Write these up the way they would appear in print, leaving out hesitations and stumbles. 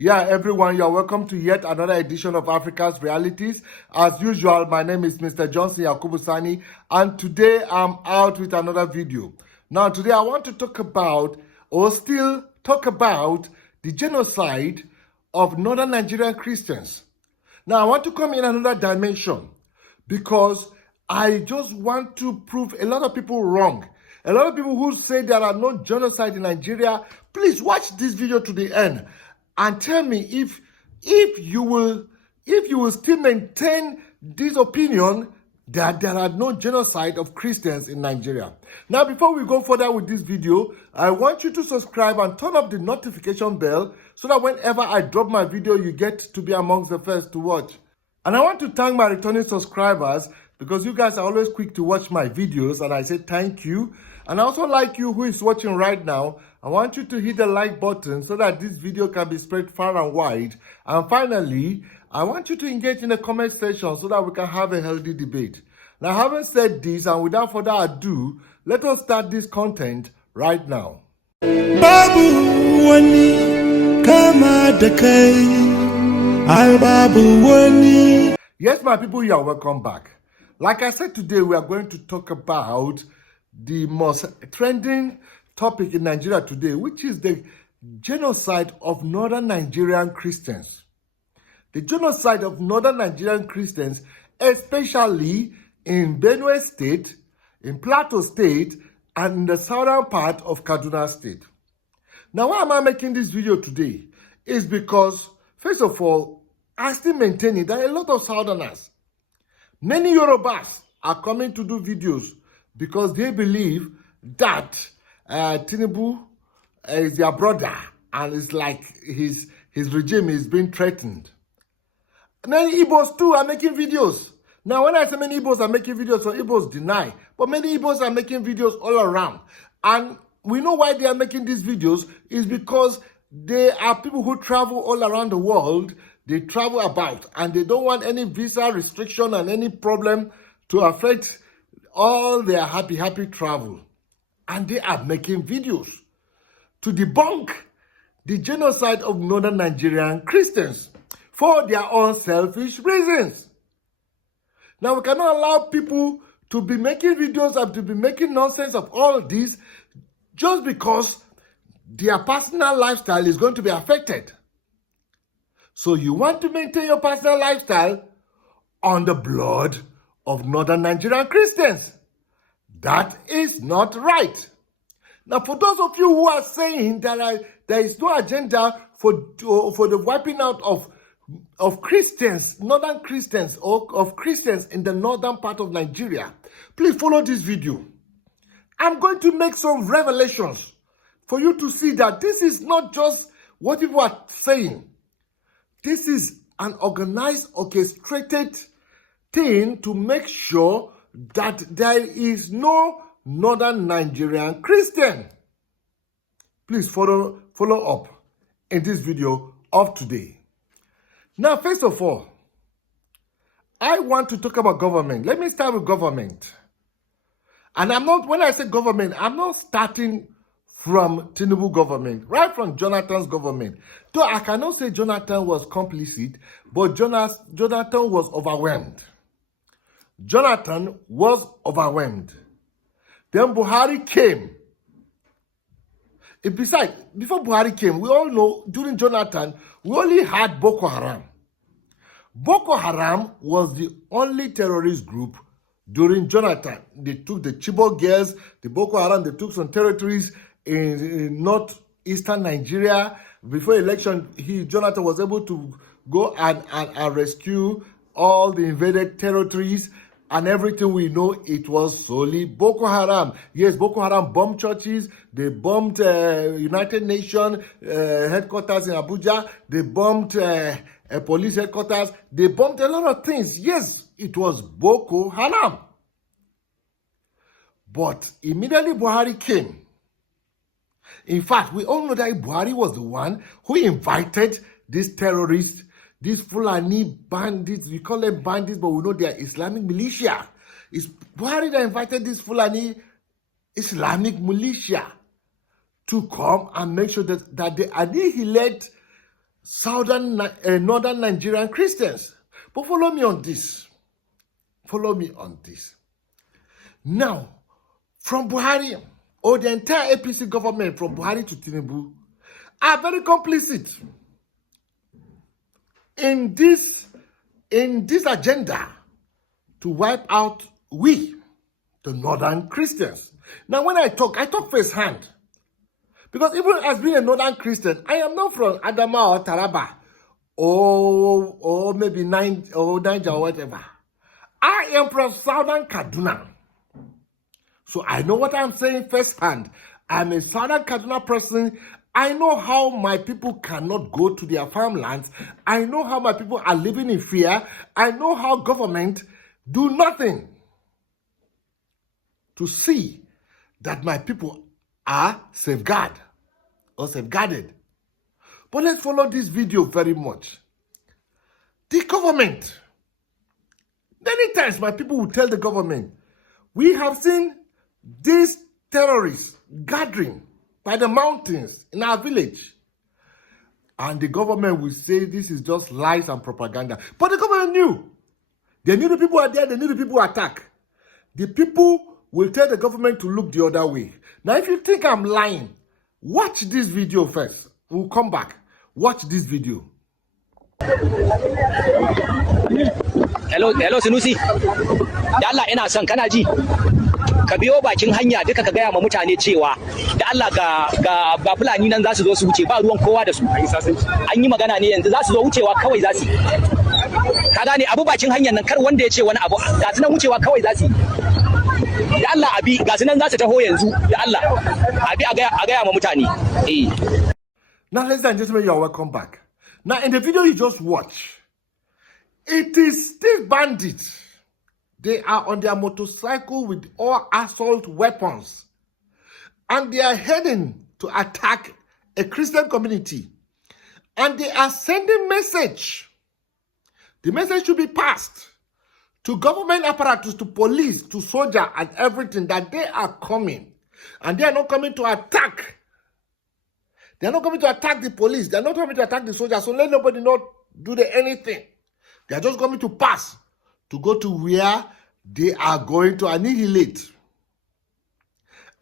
Yeah, everyone, you're welcome to yet another edition of Africa's Realities. As usual, my name is Mr. Johnson Yakubusani, and today I'm out with another video. Now, today I want to talk about, the genocide of northern Nigerian Christians. Now, I want to come in another dimension because I just want to prove a lot of people wrong. A lot of people who say there are no genocide in Nigeria, please watch this video to the end and tell me if you will still maintain this opinion that there are no genocide of Christians in Nigeria. Now, before we go further with this video, I want you to subscribe and turn up the notification bell so that whenever I drop my video, you get to be amongst the first to watch. And I want to thank my returning subscribers because you guys are always quick to watch my videos, and I say thank you. And I also like you who is watching right now. I want you to hit the like button so that this video can be spread far and wide. And finally, I want you to engage in the comment section so that we can have a healthy debate. Now, having said this, and without further ado, let us start this content right now. Babu wani kama da kai, ai babu wani. Yes, my people, you are welcome back. Like I said, today we are going to talk about the most trending topic in Nigeria today, which is the genocide of northern Nigerian Christians. The genocide of northern Nigerian Christians, especially in Benue State, in Plateau State, and in the southern part of Kaduna State. Now, why am I making this video today? Is because, first of all, I still maintain it that a lot of southerners, many Yorubas are coming to do videos because they believe that Tinubu is their brother and it's like his regime is being threatened. Many Igbos too are making videos. Now, when I say many Igbos are making videos, so Igbos deny, but many Igbos are making videos all around. And we know why they are making these videos is because they are people who travel all around the world. They travel about and they don't want any visa restriction and any problem to affect all their happy travel. And they are making videos to debunk the genocide of northern Nigerian Christians for their own selfish reasons. Now, we cannot allow people to be making videos and to be making nonsense of all of this just because their personal lifestyle is going to be affected. So you want to maintain your personal lifestyle on the blood of northern Nigerian Christians. That is not right. Now, for those of you who are saying that there is no agenda for the wiping out of Christians, northern Christians, or of Christians in the northern part of Nigeria, please follow this video. I'm going to make some revelations for you to see that this is not just what people are saying. This is an organized, orchestrated thing to make sure that there is no northern Nigerian Christian. Please follow up in this video of today. Now, first of all, I want to talk about government. Let me start with government. And when I say government, I'm not starting from Tinubu government, right from Jonathan's government. Though I cannot say Jonathan was complicit, but Jonathan was overwhelmed. Jonathan was overwhelmed. Then Buhari came. Besides, before Buhari came, we all know during Jonathan, we only had Boko Haram. Boko Haram was the only terrorist group during Jonathan. They took the Chibok girls, the Boko Haram, they took some territories in northeastern Nigeria. Before election, Jonathan was able to go and rescue all the invaded territories, and everything we know, it was solely Boko Haram. Yes, Boko Haram bombed churches, they bombed United Nations headquarters in Abuja, they bombed police headquarters, they bombed a lot of things. Yes, it was Boko Haram. But immediately Buhari came. In fact, we all know that Buhari was the one who invited these terrorists, these Fulani bandits. We call them bandits, but we know they are Islamic militia. It's Buhari that invited this Fulani Islamic militia to come and make sure that they annihilate northern Nigerian Christians. But follow me on this. Follow me on this. Now, from Buhari, or the entire APC government, from Buhari to Tinubu, are very complicit in this agenda to wipe out we, the northern Christians. Now, when I talk firsthand. Because even as being a northern Christian, I am not from Adama or Taraba or maybe Niger or whatever. I am from southern Kaduna. So I know what I'm saying firsthand. I'm a southern Kaduna person. I know how my people cannot go to their farmlands. I know how my people are living in fear. I know how government do nothing to see that my people are safeguarded. But let's follow this video very much. The government. Many times my people will tell the government, we have seen these terrorists gathering by the mountains in our village. And the government will say this is just lies and propaganda. But the government knew. They knew the people are there, they knew the people attack. The people will tell the government to look the other way. Now, if you think I'm lying, watch this video first. We'll come back. Watch this video. Hello Sunusi. Da Allah ina son kana ji. Ka biyo bakin hanya duka ka gaya ma mutane cewa da Allah ga Fulani nan za su zo su wuce ba ruwan kowa da su. An yi magana ne yanzu za su zo wucewa kawai za su. Ka gane abu bakin hanyar nan kar wanda ya ce wani abu ga su nan wucewa kawai za su. Da Allah abi ga su nan za su taho yanzu da Allah abi a gaya ma mutane. Now, ladies and gentlemen, you're welcome back. Now, in the video you just watched, it is still bandits. They are on their motorcycle with all assault weapons. And they are heading to attack a Christian community. And they are sending message. The message should be passed to government apparatus, to police, to soldier, and everything, that they are coming. And they are not coming to attack. They are not coming to attack the police. They are not coming to attack the soldiers. So let nobody not do anything. They are just coming to pass, to go to where they are going to annihilate.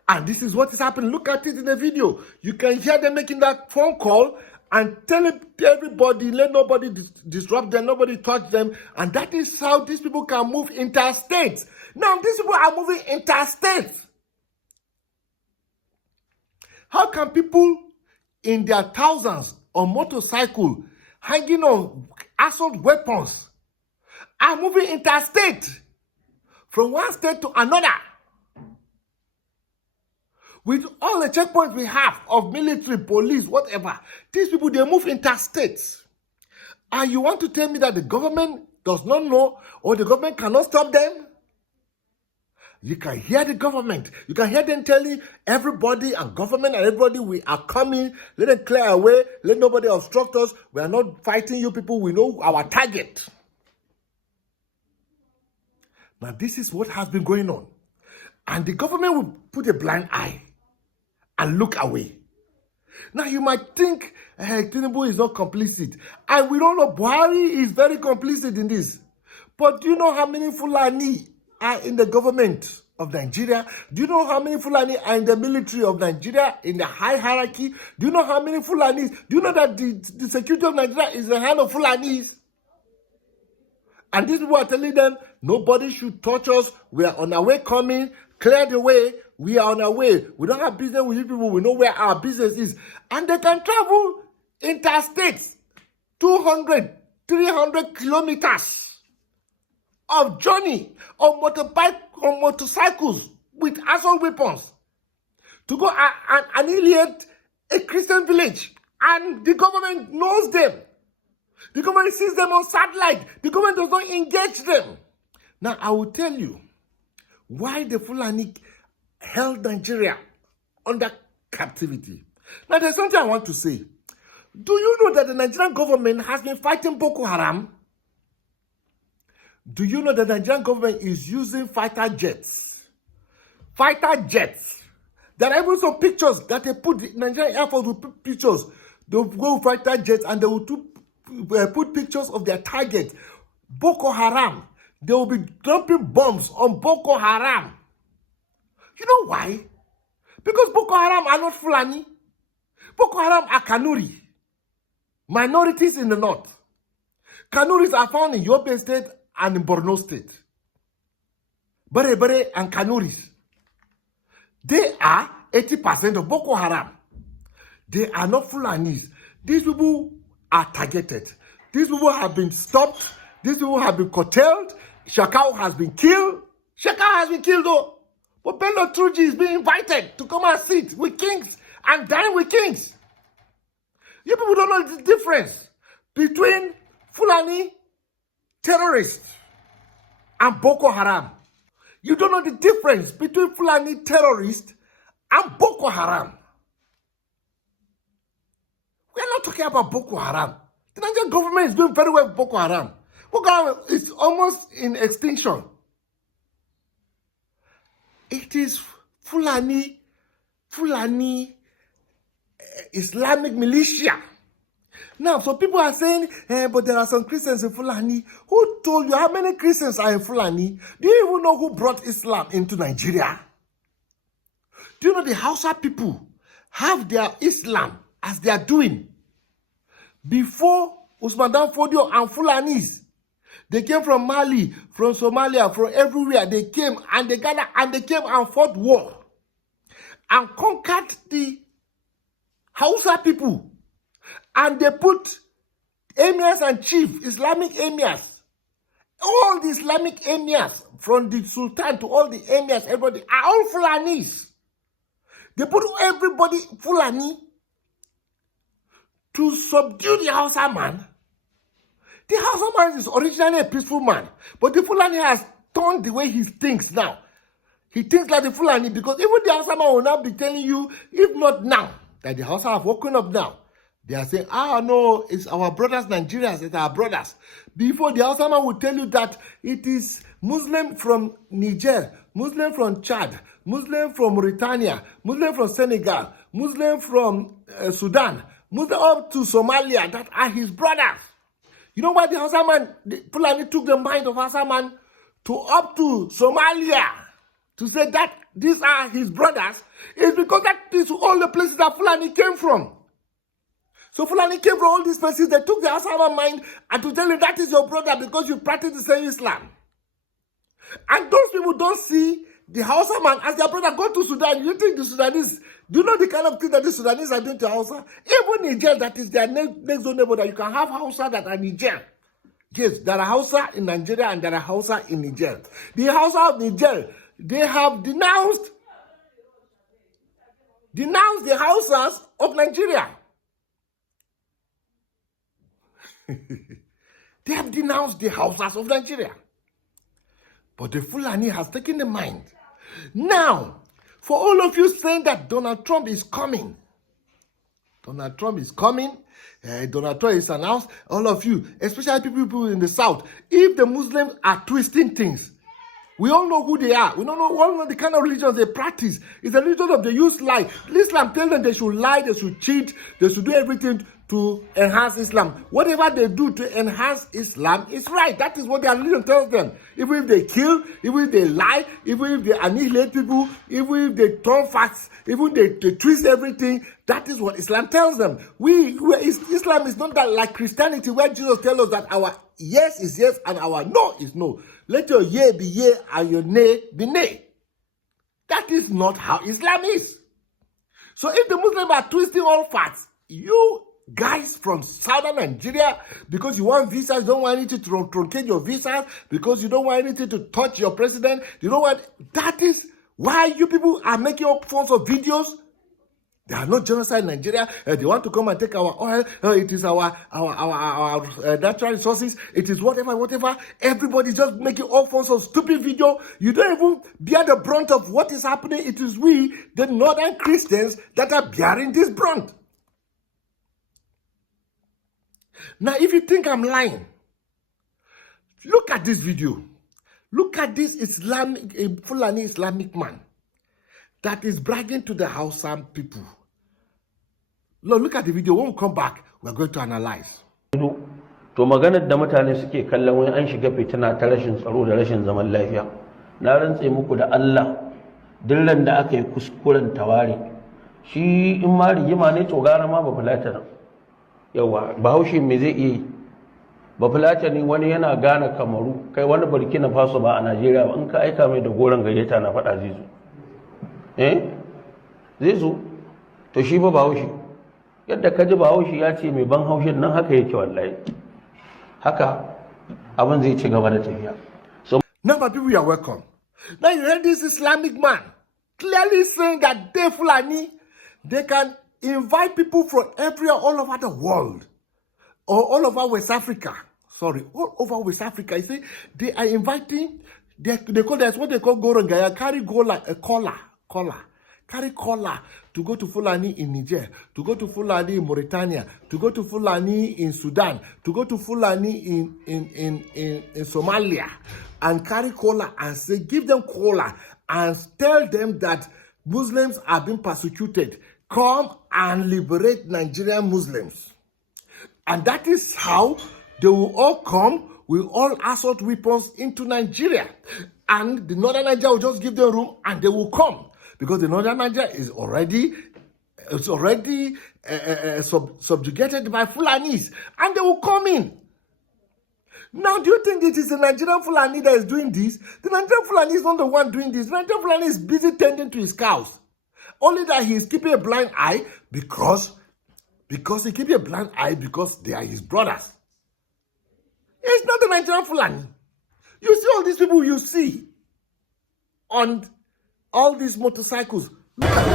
And this is what is happening. Look at it in the video. You can hear them making that phone call and tell everybody, let nobody disrupt them, nobody touch them. And that is how these people can move interstate. Now, these people are moving interstate. How can people in their thousands on motorcycle hanging on assault weapons are moving interstate from one state to another? With all the checkpoints we have of military, police, whatever, these people, they move interstate. And you want to tell me that the government does not know, or the government cannot stop them? You can hear the government. You can hear them telling everybody and government and everybody, we are coming. Let them clear our way. Let nobody obstruct us. We are not fighting you people. We know our target. Now, this is what has been going on. And the government will put a blind eye and look away. Now, you might think, hey, Tinubu is not complicit. And we don't know, Buhari is very complicit in this. But do you know how many Fulani are in the government of Nigeria? Do you know how many Fulani are in the military of Nigeria, in the high hierarchy? Do you know how many Fulanis? Do you know that the security of Nigeria is the hand of Fulanis? And these people are telling them, nobody should touch us. We are on our way coming. Clear the way. We are on our way. We don't have business with you people. We know where our business is. And they can travel interstates, 200, 300 kilometers of journey on motorcycles with assault weapons to go and annihilate a Christian village. And the government knows them. The government sees them on satellite. The government does not engage them. Now, I will tell you why the Fulani held Nigeria under captivity. Now, there's something I want to say. Do you know that the Nigerian government has been fighting Boko Haram? Do you know that the Nigerian government is using fighter jets? Fighter jets. There are even some pictures that they put, the Nigerian Air Force will put pictures. They'll go fighter jets and they will put pictures of their target, Boko Haram. They will be dropping bombs on Boko Haram. You know why? Because Boko Haram are not Fulani. Boko Haram are Kanuri, minorities in the north. Kanuris are found in Yobe State and in Borno State. Bare and Kanuris. They are 80% of Boko Haram. They are not Fulanis. These people are targeted. These people have been stopped. These people have been curtailed. Shakau has been killed. Shakau has been killed though. But Bello Truji is being invited to come and sit with kings and dine with kings. You people don't know the difference between Fulani terrorists and Boko Haram. You don't know the difference between Fulani terrorists and Boko Haram. We are not talking about Boko Haram. The Nigerian government is doing very well with Boko Haram. Boko Haram is almost in extinction. It is Fulani Islamic militia. Now, so people are saying, but there are some Christians in Fulani. Who told you how many Christians are in Fulani? Do you even know who brought Islam into Nigeria? Do you know the Hausa people have their Islam as they are doing? Before Usman Dan Fodio and Fulanis, they came from Mali, from Somalia, from everywhere. They came and they gathered and they came and fought war and conquered the Hausa people. And they put emirs and chief, Islamic emirs. All the Islamic emirs, from the Sultan to all the emirs, everybody, are all Fulanis. They put everybody Fulani to subdue the Hausa man. The Hausa man is originally a peaceful man, but the Fulani has turned the way he thinks now. He thinks like the Fulani because even the Hausa man will now be telling you, if not now, that the Hausa have woken up now. They are saying, no, it's our brothers, Nigerians, it's our brothers. Before, the Hausa man will tell you that it is Muslim from Niger, Muslim from Chad, Muslim from Mauritania, Muslim from Senegal, Muslim from Sudan, Muslim up to Somalia, that are his brothers. You know why the Hausa man, the Fulani took the mind of Hausa man to up to Somalia to say that these are his brothers? It's because that is all the places that Fulani came from. So Fulani came from all these places. They took the Hausa mind and to tell you that is your brother because you practice the same Islam. And those people don't see the Hausa man as their brother. Go to Sudan. You think the Sudanese, do you know the kind of thing that the Sudanese are doing to Hausa? Even Niger, that is their next door neighbor, that you can have Hausa that are Niger. Yes, there are Hausa in Nigeria and there are Hausa in Niger. The Hausa of Niger, they have denounced the Hausas of Nigeria. They have denounced the Hausas of Nigeria. But the Fulani has taken the mind. Now, for all of you saying that Donald Trump is coming, Donald Trump is coming, Donald Trump is announced, all of you, especially people in the South, if the Muslims are twisting things, we all know who they are. We all know the kind of religion they practice. It's a religion of they use lie. Islam tells them they should lie, they should cheat, they should do everything to enhance Islam. Whatever they do to enhance Islam is right. That is what their religion tells them. Even if they kill, even if they lie, even if they annihilate people, even if they turn facts, even if they twist everything, that is what Islam tells them. Islam is not that like Christianity, where Jesus tells us that our yes is yes and our no is no. Let your yea be yea and your nay be nay. That is not how Islam is. So if the Muslims are twisting all facts, you guys from southern Nigeria, because you want visas, you don't want anything to truncate your visas, because you don't want anything to touch your president, you don't want, that is why you people are making all forms of videos. They are not genocide in Nigeria. They want to come and take our oil. It is our natural resources. It is whatever. Everybody just making all forms of stupid video. You don't even bear the brunt of what is happening. It is we, the northern Christians, that are bearing this brunt. Now, if you think I'm lying, look at this video. Look at this Fulani Islamic man that is bragging to the Hausa people Look at the video. When we come back, we're going to analyze. To maganar da mutane suke kallon wani an shiga fitina ta rashin tsaro da rashin zaman lafiya, na rantse muku da Allah dillan da aka yi kuskuren tawari shi in ma rigima ne to gara ma ba fulata nan yawa bahaushe me zai iya ba fulata ne wani yana gane Kamaru kai wani Burkina Faso ba a Najeriya ba in ka aika mai da goron gayyata na faɗa zai zo zai zo to shi ba bahaushe yadda ka ji bahaushe ya ce mai ban haushin nan haka yake wallahi haka abin zai ci gaba da tafiya. Now, my people, you are welcome. Now, you heard this Islamic man clearly saying that they Fulani, they can invite people from everywhere, all over the world, or all over West Africa. Sorry, all over West Africa. You see, they are inviting, they call that's what they call Gorongaya, carry collar. Carry collar to go to Fulani in Niger, to go to Fulani in Mauritania, to go to Fulani in Sudan, to go to Fulani in Somalia, and carry collar and say, give them collar and tell them that Muslims are being persecuted. Come and liberate Nigerian Muslims. And that is how they will all come with all assault weapons into Nigeria. And the northern Nigeria will just give them room and they will come. Because the northern Nigeria is already subjugated by Fulanis, and they will come in. Now, do you think it is the Nigerian Fulani that is doing this? The Nigerian Fulani is not the one doing this. The Nigerian Fulani is busy tending to his cows. Only that he is keeping a blind eye because he keeps a blind eye because they are his brothers. It's not the Nigerian Fulani. You see all these people you see on all these motorcycles. Look at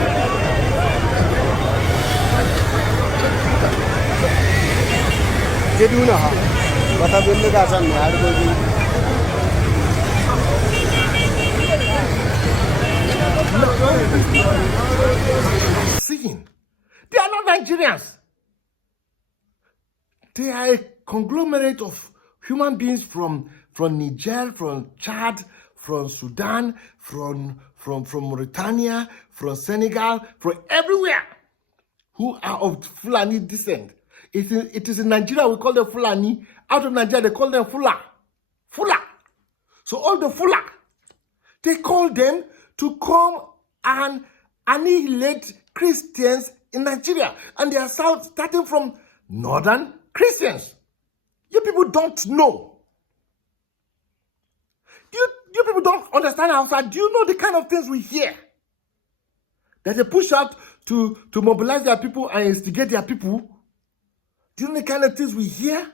seeing. They are not Nigerians. They are a conglomerate of human beings from Niger, from Chad, from Sudan, from Mauritania, from Senegal, from everywhere, who are of Fulani descent. It is in Nigeria we call them Fulani. Out of Nigeria they call them Fula. So all the Fula, they call them to come and annihilate Christians in Nigeria. And they are starting from northern Christians. You people don't know. You people don't understand Hausa. Do you know the kind of things we hear? That they push out to mobilize their people and instigate their people. Do you know the kind of things we hear?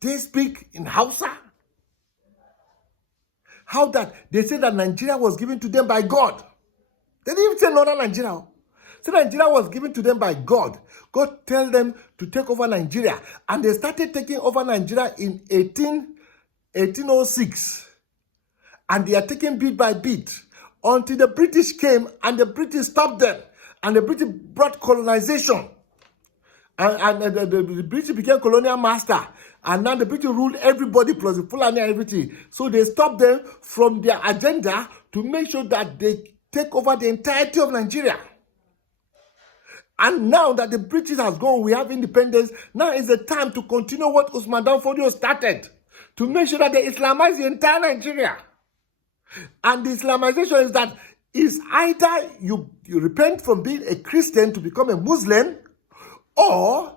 They speak in Hausa. How that they say that Nigeria was given to them by God. They didn't even say northern Nigeria. Say Nigeria was given to them by God. God tell them to take over Nigeria. And they started taking over Nigeria in 1806. And they are taking bit by bit until the British came and the British stopped them. And the British brought colonization. And the British became colonial master. And now the British ruled everybody plus the Fulani and everything. So they stopped them from their agenda to make sure that they take over the entirety of Nigeria. And now that the British has gone, we have independence. Now is the time to continue what Usman Danfodio started. To make sure that they Islamize the entire Nigeria. And the Islamization is that is either you repent from being a Christian to become a Muslim, or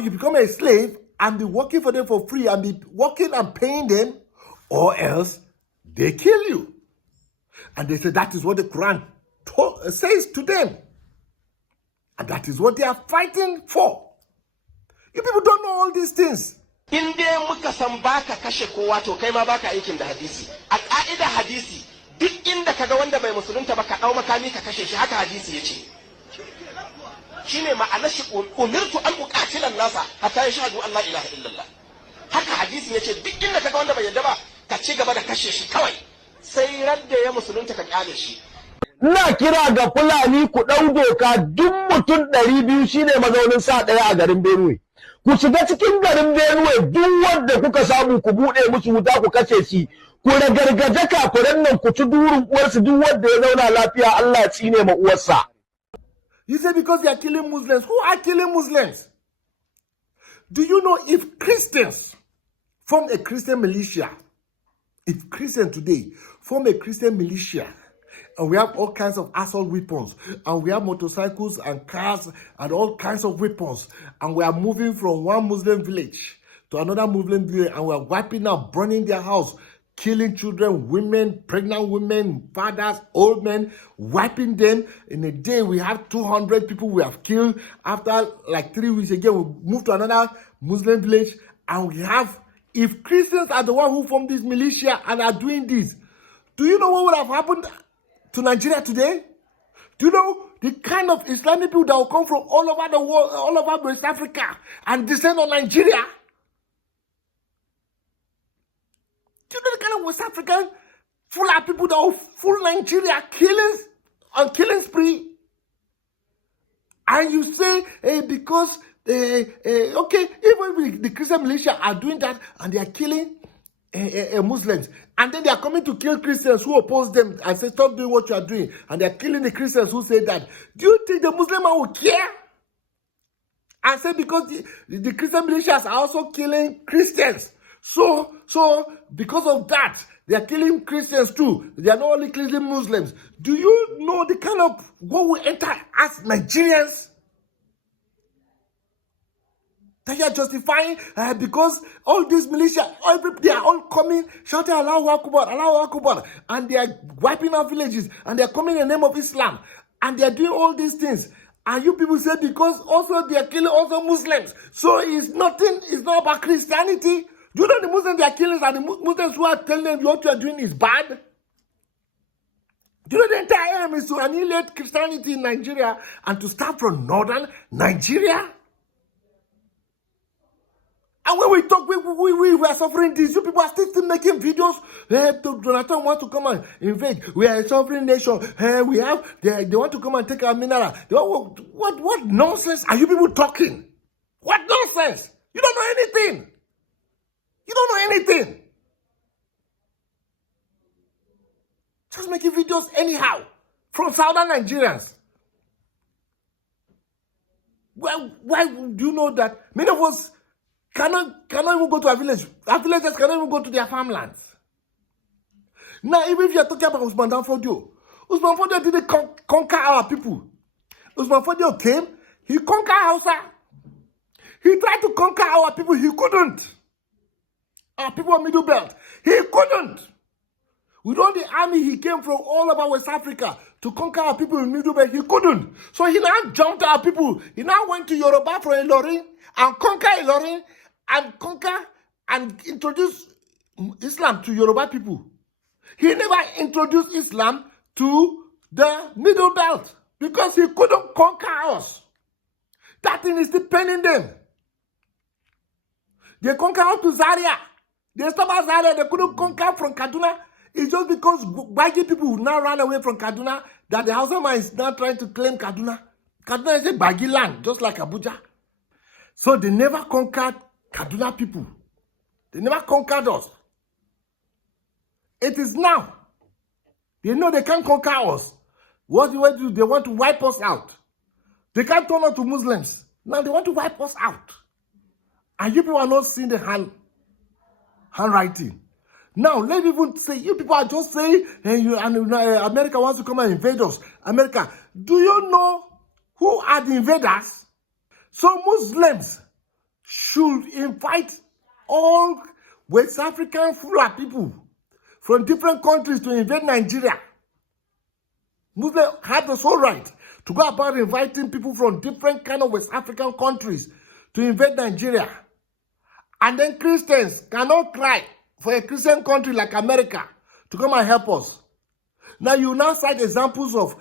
you become a slave and be working for them for free and be working and paying them, or else they kill you. And they say that is what the Quran says to them. And that is what they are fighting for. You people don't know all these things. In dai muka san baka kashe kowa to kai ma baka aikin da hadisi. A ka'ida hadisi duk inda kaga wanda bai musulunta ba ka dau makami ka kashe shi, haka hadisi yace. Shine ma'anar shi umirtu an uqatila nasa hatta yashhadu an la ilaha illallah. Haka hadisi yace duk inda kaga wanda bai yadda ba ka ci gaba da kashe shi kawai. Sai radda ya musulunta ka kyale shi. Ina kira ga Fulani ku ɗau doka duk mutum 200 shine mazaunin sa ɗaya a garin Benue. Ku shiga cikin garin Benue duk wanda kuka samu ku buɗe musu wuta ku kace shi. Ku ragargaje kafiran nan ku ci durin uwarsu duk wanda ya zauna lafiya Allah ya tsine ma uwarsa. You say because they are killing Muslims. Who are killing Muslims? Do you know if Christians form a Christian militia, if Christians today form a Christian militia, and we have all kinds of assault weapons, and we have motorcycles and cars and all kinds of weapons, and we are moving from one Muslim village to another Muslim village, and we are wiping out, burning their house, killing children, women, pregnant women, fathers, old men, wiping them. In a day, we have 200 people we have killed. After like 3 weeks again, we move to another Muslim village, and we have, if Christians are the one who formed this militia and are doing this, do you know what would have happened to Nigeria today? Do you know the kind of Islamic people that will come from all over the world, all over West Africa, and descend on Nigeria? Do you know the kind of West African Fulani people that will full Nigeria killing spree? And you say, because, okay, even the Christian militia are doing that and they are killing Muslims, and then they are coming to kill Christians who oppose them and say, stop doing what you are doing, and they are killing the Christians who say that. Do you think the Muslim man will care? And say because the Christian militias are also killing Christians. So because of that, they are killing Christians too. They are not only killing Muslims. Do you know the kind of what we enter as Nigerians? That you are justifying because all these militia, they are all coming, shouting Allahu Akbar, Allahu Akbar, and they are wiping out villages, and they are coming in the name of Islam, and they are doing all these things. And you people say because also they are killing also Muslims. So it's not about Christianity. Do you know the Muslims they are killing are the Muslims who are telling them what you are doing is bad? Do you know the entire aim is to annihilate Christianity in Nigeria and to start from northern Nigeria? And when we talk, we are suffering this. You people are still making videos. Jonathan wants to come and invade. We are a sovereign nation. They want to come and take our mineral. What nonsense are you people talking? What nonsense? You don't know anything. You don't know anything. Just making videos anyhow from southern Nigerians. Well, why do you know that many of us cannot even go to our village? Our villagers cannot even go to their farmlands. Now, even if you are talking about Usman Fodio didn't conquer our people. Usman Fodio came, he conquered Hausa. He tried to conquer our people, he couldn't. Our people of Middle Belt, he couldn't. With all the army he came from all over West Africa to conquer our people in Middle Belt, he couldn't. So he now jumped our people. He now went to Yoruba from Ilorin and conquered Ilorin and introduced Islam to Yoruba people. He never introduced Islam to the Middle Belt because he couldn't conquer us. That thing is depending them. They conquered out to Zaria. They stopped at Zaria. They couldn't conquer from Kaduna. It's just because Bagi people now ran away from Kaduna that the Hausa man is now trying to claim Kaduna. Kaduna is a Bagi land, just like Abuja. So they never conquered Kaduna people. They never conquered us. It is now. They know they can't conquer us. What do they do? They want to wipe us out. They can't turn us to Muslims. Now they want to wipe us out. And you people are not seeing the handwriting. Now, let's even say, you people are just saying, America wants to come and invade us. America, do you know who are the invaders? So Muslims should invite all West African Fulani people from different countries to invade Nigeria. Muslims have the sole right to go about inviting people from different kind of West African countries to invade Nigeria. And then Christians cannot cry for a Christian country like America to come and help us. Now you now cite examples of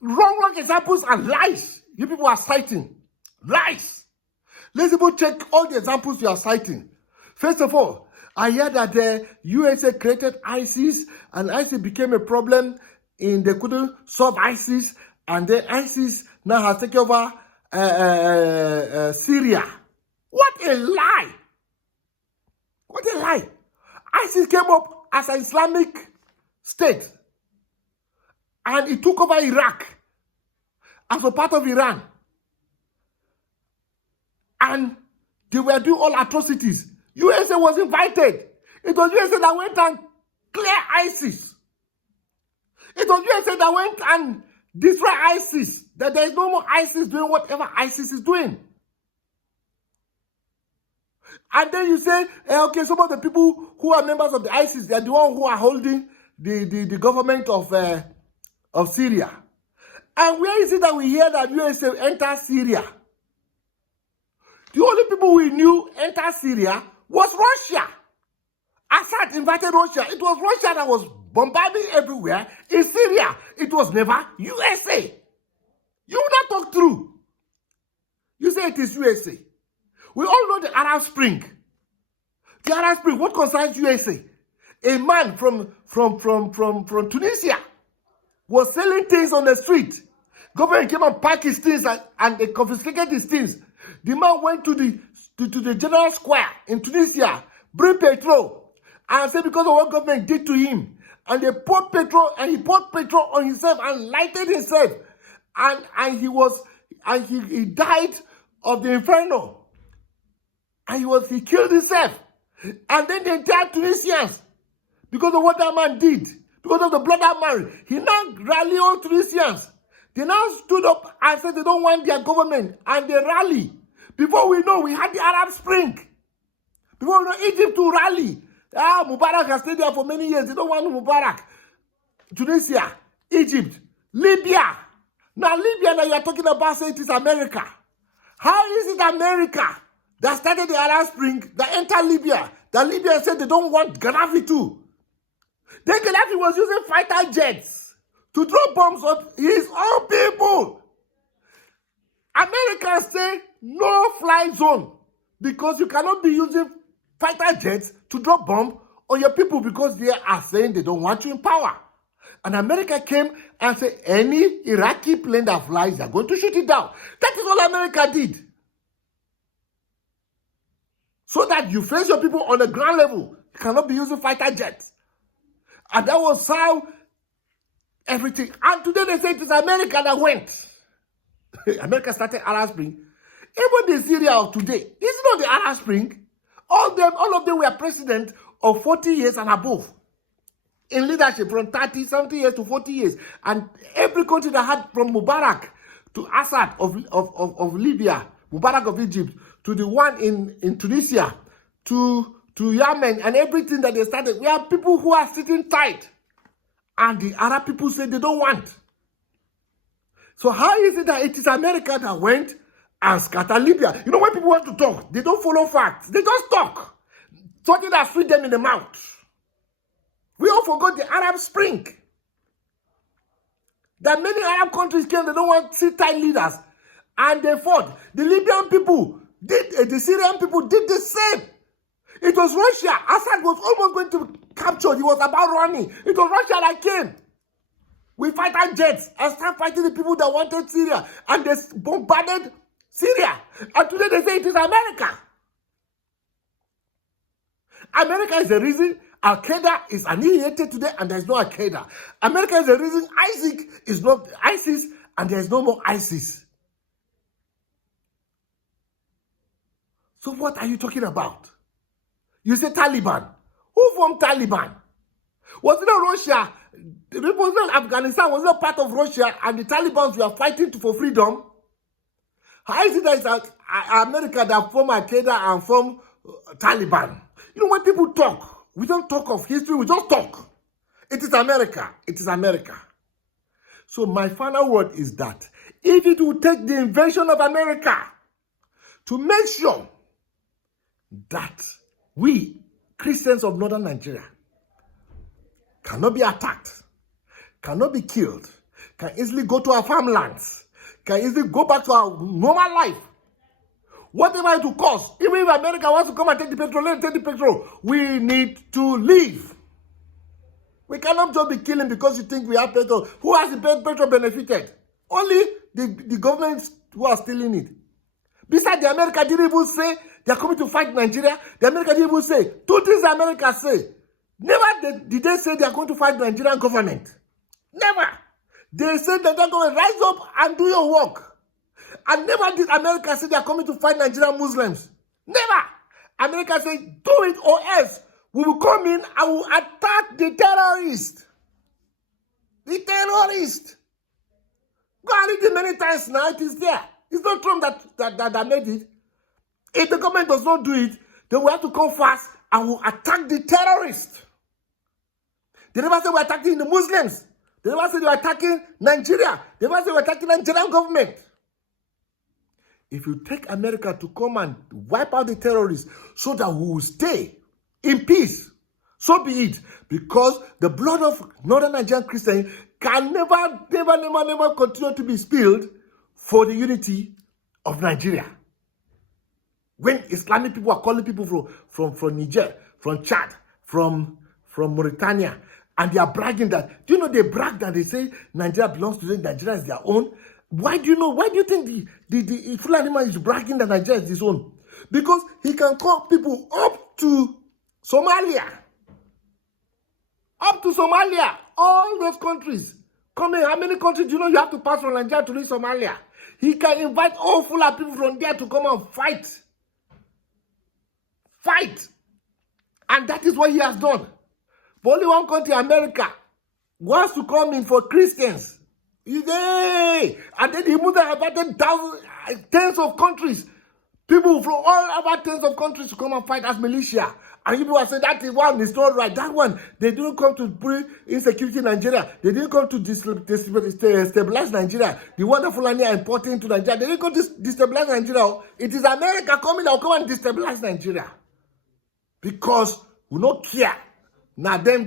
wrong examples and lies. You people are citing lies. Let's even check all the examples you are citing. First of all, I hear that the USA created ISIS and ISIS became a problem and they couldn't solve ISIS, and then ISIS now has taken over Syria. What a lie! What a lie! ISIS came up as an Islamic state and it took over Iraq. as a part of Iran. And they were doing all atrocities. USA was invited. It was USA that went and cleared ISIS. It was USA that went and destroyed ISIS. That there is no more ISIS doing whatever ISIS is doing. And then you say, okay, some of the people who are members of the ISIS, they are the ones who are holding the government of Syria. And where is it that we hear that USA entered Syria? The only people we knew enter Syria was Russia. Assad invited Russia. It was Russia that was bombarding everywhere in Syria. It was never USA. You will not talk through. You say it is USA. We all know the Arab Spring. The Arab Spring, what concerns USA? A man from Tunisia was selling things on the street. Government came and packed his things and they confiscated his things. The man went to the general square in Tunisia, bring petrol, and said because of what government did to him, and they poured petrol, and he poured petrol on himself and lighted himself, and he died of the inferno, and he killed himself, and then the entire Tunisians, because of what that man did, because of the blood that man, he now rallied all Tunisians. They now stood up and said they don't want their government, and they rally. Before we know, we had the Arab Spring. Before we know, Egypt to rally. Mubarak has stayed there for many years. They don't want Mubarak. Tunisia, Egypt, Libya. Now Libya, now you are talking about saying it is America. How is it America that started the Arab Spring, that entered Libya, that Libya said they don't want Gaddafi too? Then Gaddafi was using fighter jets to throw bombs on his own people. Americans say no fly zone because you cannot be using fighter jets to drop bomb on your people because they are saying they don't want you in power. And America came and said any Iraqi plane that flies, they're going to shoot it down. That is all America did. So that you face your people on the ground level. You cannot be using fighter jets. And that was how everything. And today they say it is America that went. America started Arab Spring. Even the Syria of today, is not the Arab Spring. All of them were president of 40 years and above. In leadership from 30, 70 years to 40 years. And every country that had from Mubarak to Assad of Libya, Mubarak of Egypt, to the one in Tunisia, to Yemen, and everything that they started, we have people who are sitting tight. And the Arab people say they don't want. So how is it that it is America that went and scattered Libya? You know, when people want to talk, they don't follow facts. They just talk. Something that sweet them in the mouth. We all forgot the Arab Spring. That many Arab countries came, they don't want sit-tight leaders. And they fought. The Libyan people did, the Syrian people did the same. It was Russia. Assad was almost going to capture. He was about running. It was Russia that came. We fighter jets and start fighting the people that wanted Syria. And they bombarded Syria. And today they say it is America. America is the reason Al-Qaeda is annihilated today and there is no Al-Qaeda. America is the reason ISIS and there is no more ISIS. So what are you talking about? You say Taliban. Who formed Taliban? Was it not Russia? Was not Afghanistan? Was not part of Russia and the Taliban were fighting for freedom? How is it that it's America that formed Al-Qaeda and formed Taliban? You know, when people talk, we don't talk of history, we just talk. It is America. It is America. So my final word is that if it will take the invention of America to make sure that we, Christians of northern Nigeria, cannot be attacked, cannot be killed, can easily go to our farmlands, can easily go back to our normal life, whatever it will cost, even if America wants to come and take the petrol, let them take the petrol, we need to leave. We cannot just be killing because you think we have petrol. Who has the petrol benefited? Only the governments who are stealing it. Besides, the America didn't even say they are coming to fight Nigeria. The America didn't even say. Two things America say. Never did they say they are going to fight the Nigerian government. Never. They said that they're going to rise up and do your work. And never did America say they are coming to fight Nigerian Muslims. Never. America said, do it or else we will come in and will attack the terrorists. The terrorists. Go and read it many times now. It is there. It's not Trump that made it. If the government does not do it, then we have to come fast and we'll attack the terrorists. They never say we're attacking the Muslims. They never say they were attacking Nigeria. They never say we're attacking the Nigerian government. If you take America to come and wipe out the terrorists so that we will stay in peace, so be it. Because the blood of Northern Nigerian Christians can never continue to be spilled for the unity of Nigeria. When Islamic people are calling people from Niger, from Chad, from Mauritania, and they are bragging that, do you know they brag that they say Nigeria belongs to them, Nigeria is their own? Why do you think the Fulani man is bragging that Nigeria is his own? Because he can call people up to Somalia. Up to Somalia. All those countries. Come in, how many countries do you know you have to pass from Nigeria to reach Somalia? He can invite all Fulani people from there to come and fight. Fight. And that is what he has done. But only one country, America, wants to come in for Christians. Yay! And then he moved about tens of countries. People from all about tens of countries to come and fight as militia. And people are saying that one is not right. That one, they didn't come to bring insecurity in Nigeria. They didn't come to destabilize Nigeria. The one that Fulani are importing to Nigeria, they didn't come to destabilize Nigeria. It is America coming that will come and destabilize Nigeria. Because we don't care. Not them,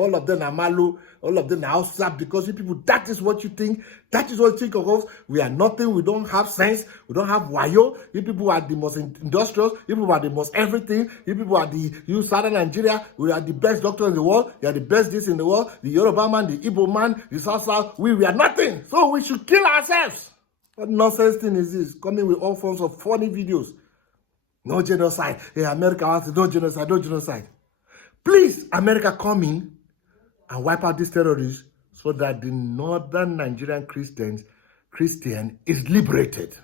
all of them are Malu, all of them are outside, because you people, that is what you think. That is what you think of us. We are nothing, we don't have sense, we don't have wayo. You people are the most industrious, you people are the most everything, you people are you Southern Nigeria, we are the best doctor in the world, you are the best this in the world, the Yoruba man, the Igbo man, the South, we are nothing. So we should kill ourselves. What nonsense thing is this? Coming with all forms of funny videos. No genocide. Hey, America wants no genocide, no genocide. Please, America, come in and wipe out these terrorists so that the Northern Nigerian Christian is liberated.